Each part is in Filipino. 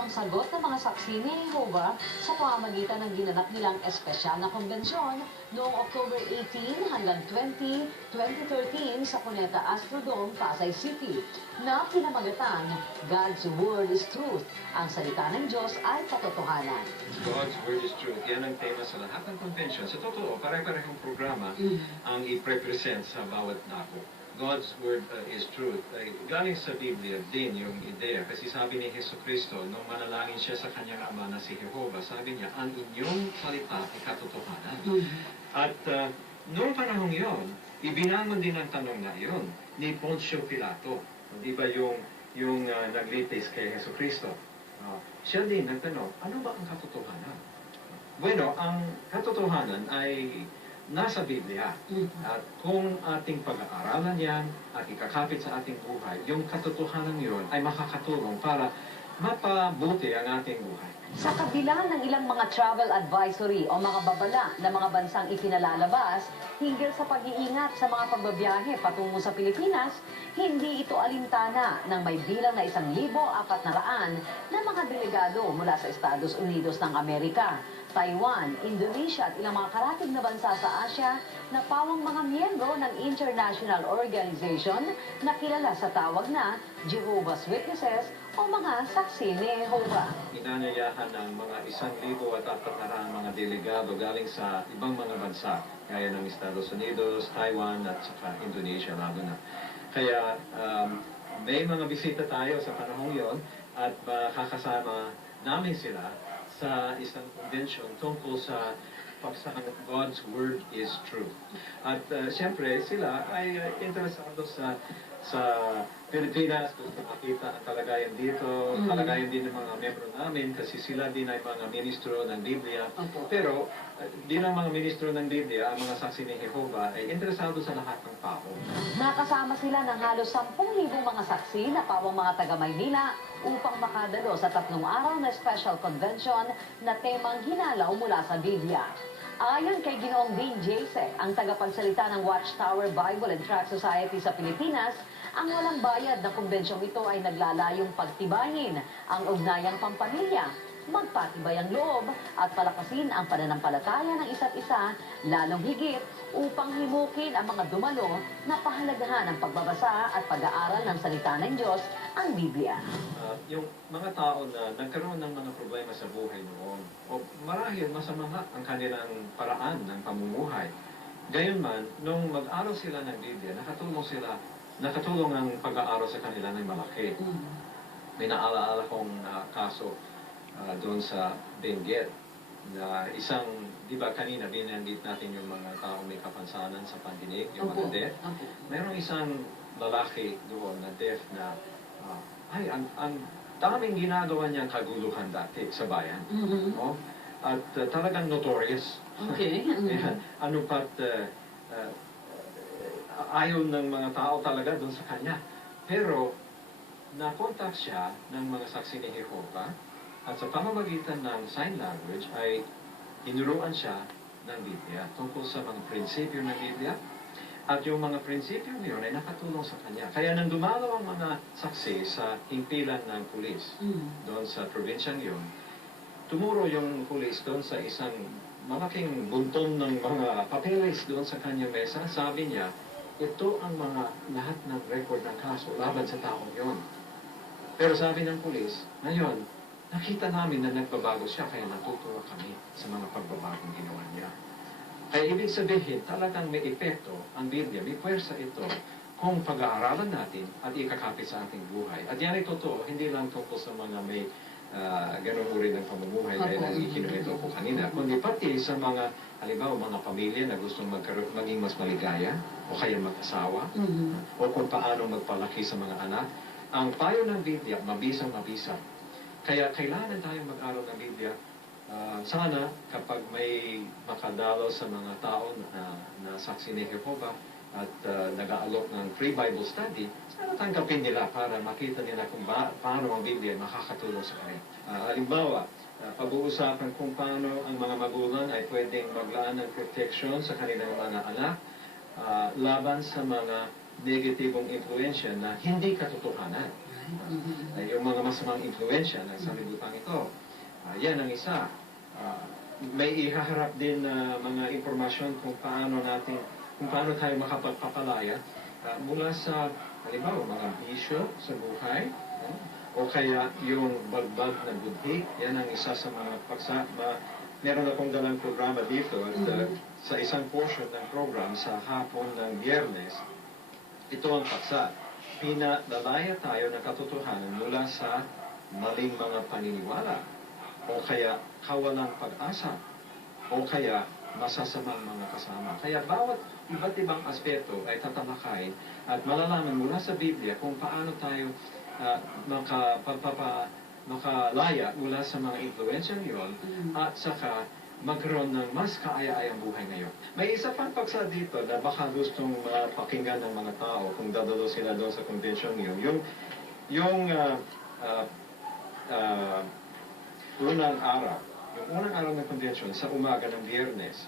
ang sagot ng mga saksi ni Jehovah sa pamamagitan ng ginanap nilang espesyal na konbensyon noong October 18 hanggang 20, 2013 sa Cuneta Astrodome, Pasay City, na pinamagatan, God's Word is Truth. Ang salita ng Diyos ay katotohanan. God's Word is Truth. Yan ang tema sa lahat ng convention. Sa totoo, pare-parehong programa ang i-represent sa bawat dako. God's Word is Truth. Galing sa Biblia din yung ideya. Kasi sabi ni Jesucristo, nung manalangin siya sa kanyang ama na si Jehovah, sabi niya, ang inyong salita ay katotohanan. At noong panahong yon, ibinangon din ang tanong na yon ni Poncio Pilato. Di ba yung naglitis kay Jesucristo? Siya din nagtanong, ano ba ang katotohanan? Bueno, ang katotohanan ay nasa Biblia. At kung ating pag-aaralan yan at ikakapit sa ating buhay, yung katotohanan yun ay makakatulong para mapabuti ang ating buhay. Sa kabila ng ilang mga travel advisory o mga babala na mga bansang ipinalalabas hinggil sa pag-iingat sa mga pagbabiyahe patungo sa Pilipinas, hindi ito alintana ng may bilang na 1,400 na mga delegado mula sa Estados Unidos ng Amerika, Taiwan, Indonesia at ilang mga karatig na bansa sa Asia na pawang mga miyembro ng international organization na kilala sa tawag na Jehovah's Witnesses o mga saksi ni Jehovah. Inanyayahan ng mga 1,400 mga delegado galing sa ibang mga bansa, gaya ng Estados Unidos, Taiwan at saka Indonesia lalo na. Kaya may mga bisita tayo sa panahong yon at makakasama namin sila sa isang convention tungkol sa pagsasang God's Word is Truth. At siyempre sila ay interesado sa Pilipinas, gusto makita ang kalagayan dito, kalagayan din ng mga membro namin kasi sila din ay mga ministro ng Biblia. Pero din ang mga ministro ng Biblia, ang mga saksi ni Jehovah ay interesado sa lahat ng tao. Nakasama sila ng halos 10,000 mga saksi na pawang mga taga-Maynila upang makadalo sa 3 araw na special convention na temang ginalaw mula sa Biblia. Ayon kay Ginoong Dean Jacek, ang tagapagsalita ng Watchtower Bible and Tract Society sa Pilipinas, ang walang bayad na kumbensyong ito ay naglalayong pagtibayin ang ugnayang pampamilya, magpatibay ang loob at palakasin ang pananampalataya ng isa't isa, lalong higit upang himukin ang mga dumalo na pahalagahan ng pagbabasa at pag-aaral ng salita ng Diyos, ang Biblia. Yung mga tao na nagkaroon ng mga problema sa buhay noon, o marahil masama ang kanilang paraan ng pamumuhay. Gayunman, nung mag-aral sila ng Biblia, nakatulong ang pag-aaral sa kanila ng malaki. May naalaala kong kaso doon sa Benguet na isang, di ba kanina binanggit natin yung mga taong may kapansanan sa pandinig, yung mga deaf. Mayroong isang lalaki doon na deaf na ang daming ginagawa niyang kaguluhan dati sa bayan. At talagang notorious. Okay. Ano pat ayaw ng mga tao talaga doon sa kanya. Pero na-contact siya ng mga saksi ni Jehovah at sa pamamagitan ng sign language ay inuruan siya ng Biblia tungkol sa mga prinsipyo ng Biblia. At yung mga prinsipyo niyon ay nakatulong sa kanya. Kaya nang dumalaw ang mga saksi sa himpilan ng pulis doon sa probinsyang yun, tumuro yung pulis doon sa isang malaking bunton ng mga papeles doon sa kanyang mesa. Sabi niya, ito ang mga lahat ng record ng kaso laban sa taong yon. Pero sabi ng pulis, ngayon, nakita namin na nagbabago siya kaya natutuwa kami sa mga pagbabagong ginawa niya. Kaya ibig sabihin, talagang may epekto ang Biblia, may puwersa ito kung pag-aaralan natin at ikakapit sa ating buhay. At yan ay totoo, hindi lang tungkol sa mga may ganong uri ng pamumuhay dahil ang ikinuwento ko kanina, kundi pati sa mga, halimbawa, mga pamilya na gustong maging mas maligaya o kaya mag-asawa o kung paano magpalaki sa mga anak. Ang payo ng Biblia, mabisang-mabisa. Kaya kailangan tayong mag-aral ng Biblia. Sana kapag may makadalo sa mga tao na saksi ni Jehovah at nag-aalok ng free Bible study, sana tanggapin nila para makita nila kung paano ang Biblia makakatulong sa kanila. Halimbawa, pag-uusapan kung paano ang mga magulang ay pwedeng maglaan ng protection sa kanilang mga anak laban sa mga negatibong influensya na hindi katotohanan. Yung mga masamang influensya ng sanlibutan ito. Yan ang isa. May ihaharap din na mga impormasyon kung paano tayo makapagpapalaya mula sa, halimbawa, mga bisyo sa buhay, o kaya yung bagbag na budhi. Yan ang isa sa mga paksa. Meron akong dalang programa dito at sa isang portion ng program sa hapon ng Biyernes, ito ang paksa. Pinalalaya tayo ng katotohanan mula sa maling mga paniniwala, o kaya kawalang pag-asa, o kaya masasamang mga kasama. Kaya bawat iba't ibang aspeto ay tatalakayin at malalaman mula sa Biblia kung paano tayo makalaya mula sa mga influensyang yon at saka magkaroon ng mas kaaya-ayang buhay ngayon. May isa pang paksa dito na baka gustong pakinggan ng mga tao kung dadalo sila doon sa convention yun. Yung unang araw ng convention sa umaga ng Biyernes,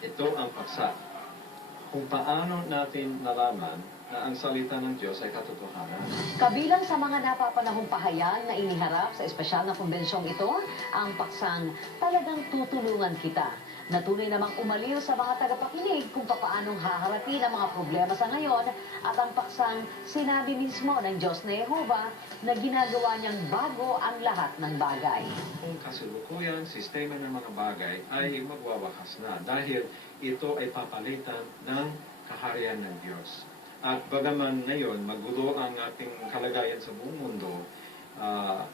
ito ang paksa. Kung paano natin nalaman na ang salita ng Diyos ay katotohanan. Kabilang sa mga napapanahong pahayag na iniharap sa espesyal na kumbensyong ito, ang paksang Talagang Tutulungan Kita, na tunay namang umaliw sa mga tagapakinig kung paanong haharapin ang mga problema sa ngayon, at ang paksang Sinabi mismo ng Diyos na Yehova na ginagawa niyang bago ang lahat ng bagay. Kung kasulukuyang sistema ng mga bagay ay magwawakas na dahil ito ay papalitan ng kaharian ng Diyos. At bagaman ngayon magulo ang ating kalagayan sa buong mundo,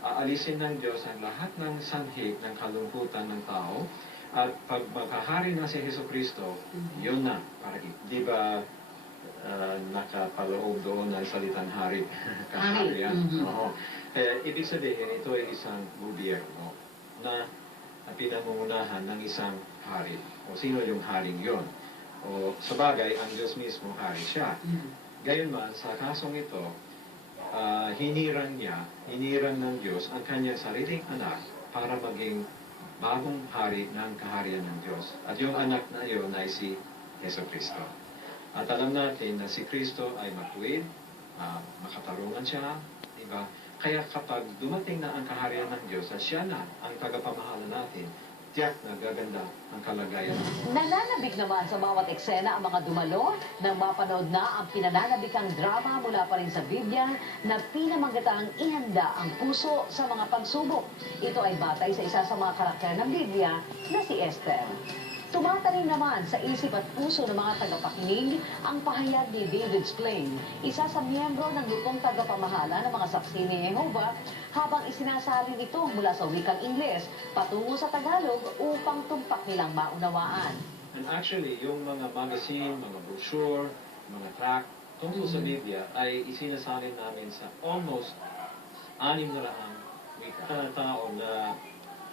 aalisin ng Diyos ang lahat ng sanhi ng kalungkutan ng tao, at pag makahari na si Jesucristo, yun na. Di ba nakapaloob doon ang salitang hari? Kaharian. Oo. Kaya ibig sabihin, ito ay isang gobyerno na pinangungunahan ng isang hari. O sino yung haring yon? O sa bagay, ang Diyos mismo hari siya. Gayunman, sa kasong ito, hinirang ng Diyos ang kanyang sariling anak para maging bagong hari ng kaharian ng Diyos. At yung anak na yun ay si Jesucristo. At alam natin na si Kristo ay matuwid, makatarungan siya, diba? Kaya kapag dumating na ang kaharian ng Diyos at siya na ang tagapamahala natin, tiyak na gaganda ang kalagayan. Nananabik naman sa bawat eksena ang mga dumalo nang mapanood na ang pinananabikang drama mula pa rin sa Biblia na pinamagatang ihanda ang puso sa mga pagsubok. Ito ay batay sa isa sa mga karakter ng Biblia na si Esther. Tumatanim naman sa isip at puso ng mga tagapakinig ang pahayag ni David Splain, isa sa miyembro ng grupong tagapamahala ng mga saksi ni Jehovah, habang isinasalin ito mula sa wikang Ingles patungo sa Tagalog upang tumpak nilang maunawaan. And actually, yung mga magazine, mga brochure, mga tract tungkol sa Biblia ay isinasalin namin sa almost 600 wika. Tao na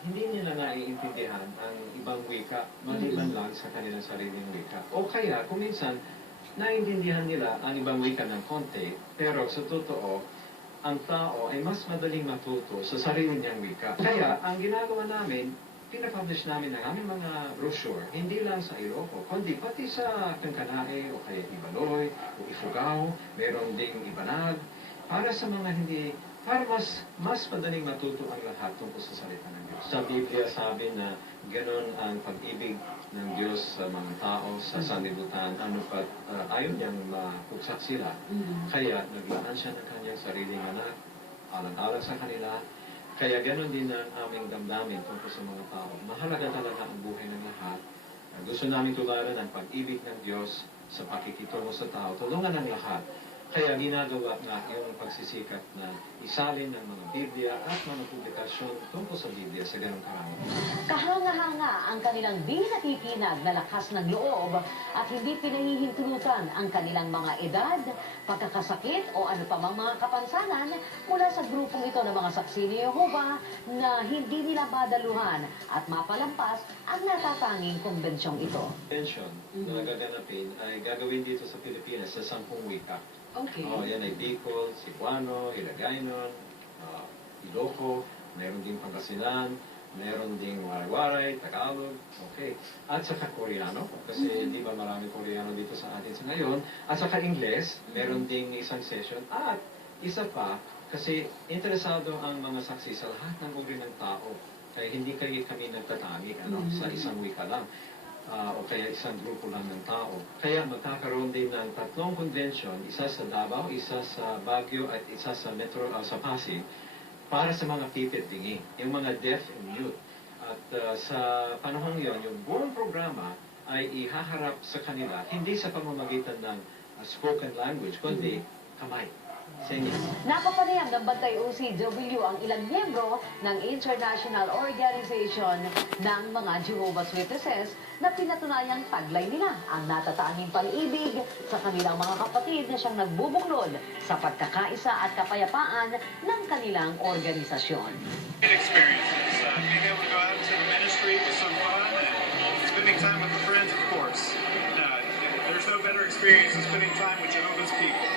hindi nila naiintindihan ang ibang wika maliban lang sa kanilang sariling wika. O kaya, kung minsan, naiintindihan nila ang ibang wika ng konti, pero sa totoo, ang tao ay mas madaling matuto sa sarili niyang wika. Kaya, ang ginagawa namin, pinapublish namin ang aming mga brochure, hindi lang sa Ilocos, kundi pati sa Kankanae, o kaya Ibaloy, o Ifugao, meron ding Ibanag, para sa mga para mas madaling matuto ang lahat tungkol sa salita ng Diyos. Sa Biblia sabi na ganon ang pag-ibig ng Diyos sa mga tao, sa sanlibutan, ayaw niyang mapugsak sila. Kaya naglaan siya ng kanyang sariling anak, alang-alang sa kanila. Kaya ganon din ang aming damdamin tungkol sa mga tao. Mahalaga talaga ang buhay ng lahat. Gusto namin tularan ang pag-ibig ng Diyos sa pakikitungo sa tao. Tulungan ang lahat. Kaya ginagawa nga yung pagsisikap na isalin ng mga Biblia at mga publikasyon tungkol sa Biblia sa ganong karami. Kahanga-hanga ang kanilang di nakikinag na lakas ng loob at hindi pinahihintulutan ang kanilang mga edad, pagkakasakit o ano pa mang mga kapansanan mula sa grupong ito ng mga saksi ni Jehovah na hindi nila madaluhan at mapalampas ang natatanging kumbensyong ito. Convention na gaganapin ay gagawin dito sa Pilipinas sa 10 wika. Okay. Yan ay Bicol, Cebuano, Hiligaynon, Ilocos, meron ding Pangasinan, meron ding Waray-Waray, Tagalog, okay. At saka Koreano, kasi di ba marami Koreano dito sa atin sa ngayon. At saka Ingles, meron ding isang session. At Isa pa, kasi interesado ang mga saksi sa lahat ng uri ng tao. Kaya hindi kami nagtatani sa isang wika lang. O kaya isang grupo lang ng tao. Kaya magkakaroon din ng tatlong convention, isa sa Davao, isa sa Baguio, at isa sa sa Pasig, para sa mga pipit-bingi, yung mga deaf and mute. At sa panahon yon, yung buong programa ay ihaharap sa kanila, hindi sa pamamagitan ng spoken language, kundi kamay. Singing. Napapanayam ng Bantay OCW ang ilang miyembro ng International Organization ng mga Jehovah's Witnesses na pinatunayang taglay nila ang natatanging pag-ibig sa kanilang mga kapatid na siyang nagbubuklod sa pagkakaisa at kapayapaan ng kanilang organisasyon. Great experiences. Being able to go out to the ministry was some fun, and spending time with the friends, of course. There's no better experience than spending time with Jehovah's people.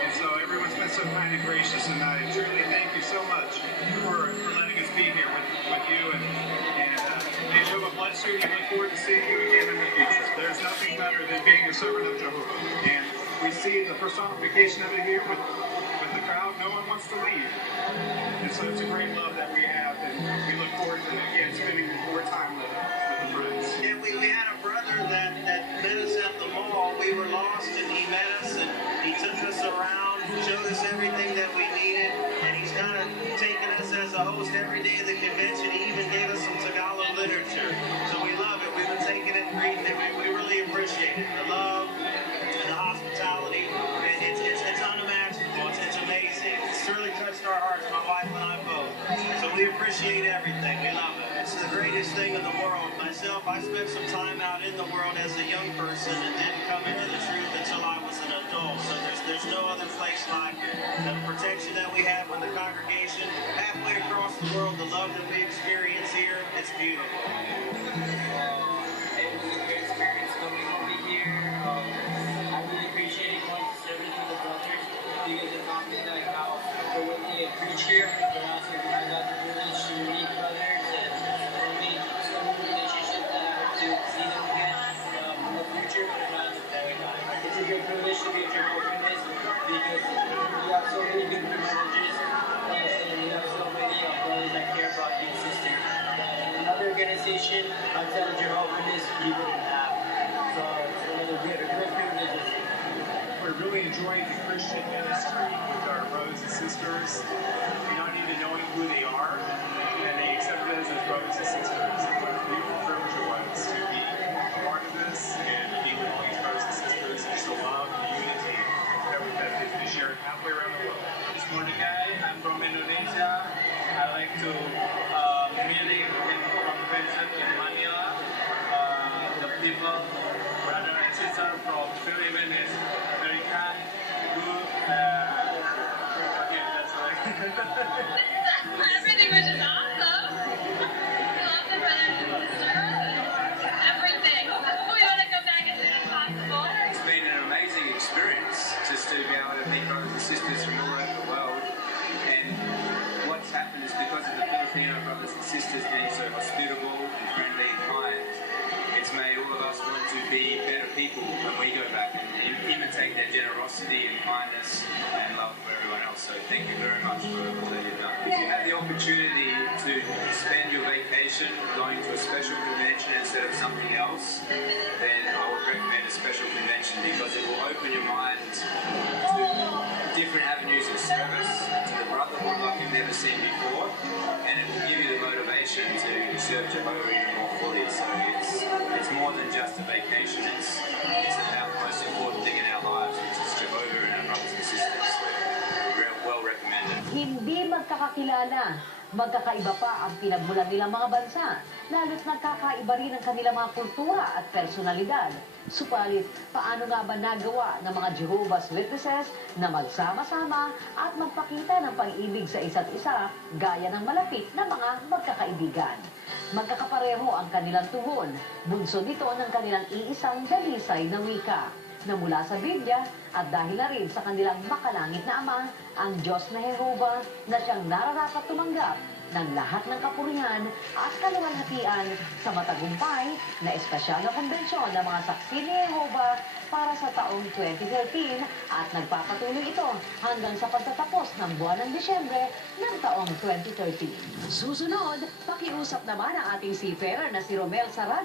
And so everyone's been so kind and gracious, and I truly thank you so much for letting us be here with you. And may Jehovah bless you, and we look forward to seeing you again in the future. There's nothing better than being a servant of Jehovah. And we see the personification of it here with the crowd. No one wants to leave. And so it's a great love that we have, and we look forward to, again, spending more time with the friends. Yeah, we had a brother that met us at the mall. We were lost, and he met us, and he took us around, showed us everything that we needed, and he's kind of taken us as a host every day of the convention. He even gave us some Tagalog literature. So we love it. We've been taking it and reading it. We really appreciate it. The love, the hospitality, it's unimaginable. It's amazing. It's really touched our hearts, my wife and I both. So we appreciate everything. We love it. It's the greatest thing in the world. Myself, I spent some time out in the world as a young person and didn't come into the truth until I was an adult. So there's no other place like it. The protection that we have with the congregation, halfway across the world, the love that we experience here, it's beautiful. It was a great experience coming over here. I really appreciate going to service with the brothers because it taught me like how the way they preach here, but also I got the privilege to meet brothers and for me some relationships that I hope to see them again in the future. But it's a great privilege to be a Jehovah's Witness because we have so many good privileges and we have so many brothers that care about you and sisters. Another organization outside of Jehovah's Witness you wouldn't have. So it's one of the great privileges. We're really enjoying the Christian ministry with our brothers and sisters, not even knowing who they are, and they accepted us as brothers and sisters. And what a beautiful privilege it was to be a part of this and be with all these brothers and sisters, just the love and the unity that has been shared halfway around the world. It's Mordecai. I'm from Indonesia. I like to really from Vincent in Manila. The people, brother and sister from Philippines is very kind, good. Okay, that's all. Everything was just awesome. We love the brothers and sisters. Everything. We want to come back as soon as possible. It's been an amazing experience just to be able to meet brothers and sisters from all over the world. And what's happened is because of the Filipino brothers and sisters being so hospitable and friendly and kind, it's made all of us want to be better people when we go back and imitate their generosity and kindness and love for everyone else. So thank you very much for all that you've done. If you have the opportunity to spend your vacation going to a special convention instead of something else, then I would recommend a special convention because it will open your mind to different avenues of service, to the brotherhood like you've never seen before, and it will give you the motivation to serve Jehovah even more fully. So it's more than just a vacation, it's about the most important thing in our lives, which is Jehovah and our brothers and sisters. So, well recommended. Hindi magkakakilala, magkakaiba pa ang pinagmulan nilang mga bansa, lalo't nagkakaiba rin ang kanilang mga kultura at personalidad. Supalit, paano nga ba nagawa ng mga Jehovah's Witnesses na magsama-sama at magpakita ng pag-ibig sa isa't isa gaya ng malapit na mga magkakaibigan? Magkakapareho ang kanilang tuhon, bunso nito ng kanilang iisang dalisay na wika na mula sa Biblia at dahil na rin sa kanilang makalangit na Ama, ang Diyos na Jehovah na siyang nararapat tumanggap ng lahat ng kapurihan at kaluwalhatian sa matagumpay na espesyal na konbensyon ng mga saksi ni Jehovah para sa taong 2013 at nagpapatuloy ito hanggang sa pagtatapos ng buwan ng Disyembre ng taong 2013. Susunod, pakiusap naman ang ating seafarer na si Romel Sarabia